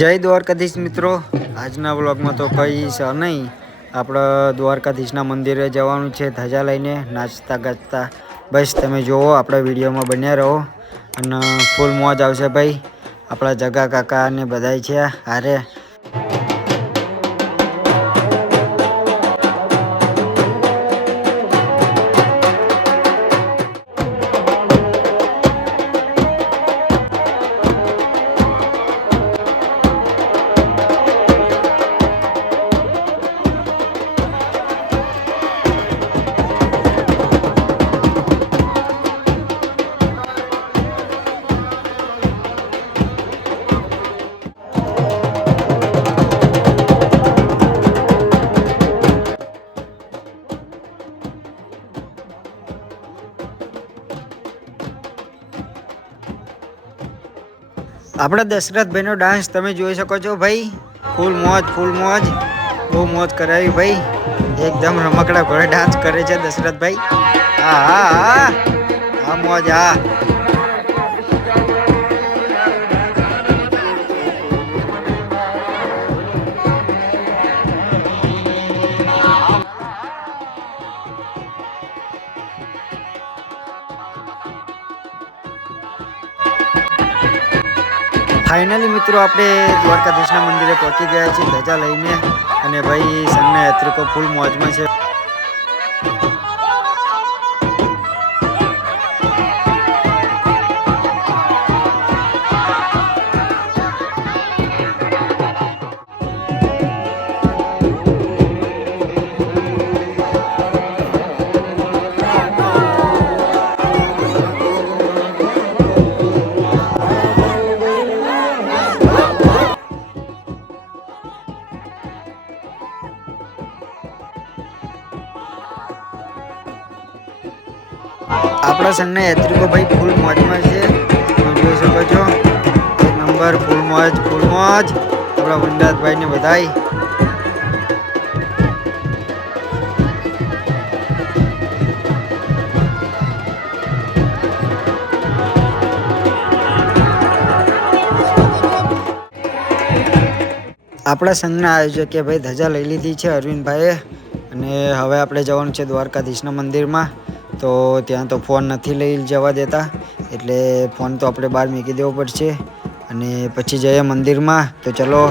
જય દ્વારકાધીશ મિત્રો, આજના વ્લોગમાં તો કઈ છે નહીં. આપણે દ્વારકાધીશના મંદિરે જવાનું છે ધજા લઈને નાચતા ગાજતા. બસ તમે જુઓ, આપણા વિડીયોમાં બન્યા રહો અને ફૂલ મોજ આવશે ભાઈ. આપણા જગા કાકા ને બધાય છે હારે. આપણા દશરથભાઈનો ડાન્સ તમે જોઈ શકો છો ભાઈ. ફૂલ મોજ, ફૂલ મોજ, બહુ મોજ કરાવી ભાઈ. એકદમ રમકડા ઘોડે ડાન્સ કરે છે દશરથભાઈ. હા હા હા, હા મોજ હા. ફાઇનલી મિત્રો આપણે દ્વારકાધીશના મંદિરે પહોંચી ગયા છીએ ધજા લઈને. અને ભાઈ સંઘના યાત્રિકો ફૂલ મોજમાં છે. આપણા સંઘના યાત્રિકો ભાઈ ફૂલ મોજમાં છે, તમે જોઈ શકો છો. એક નંબર, ફૂલ મોજ, ફૂલ મોજ. આપણા વનરાજભાઈ ને બધાય. આપણા સંઘના આયોજકે ભાઈ ધજા લઈ લીધી છે અરવિંદભાઈએ. અને હવે આપણે જવાનું છે દ્વારકાધીશના મંદિરમાં. તો ત્યાં તો ફોન નથી લઈ જવા દેતા, એટલે ફોન તો આપણે બહાર મૂકી દેવો પડશે. અને પછી જઈએ મંદિરમાં. તો ચલો.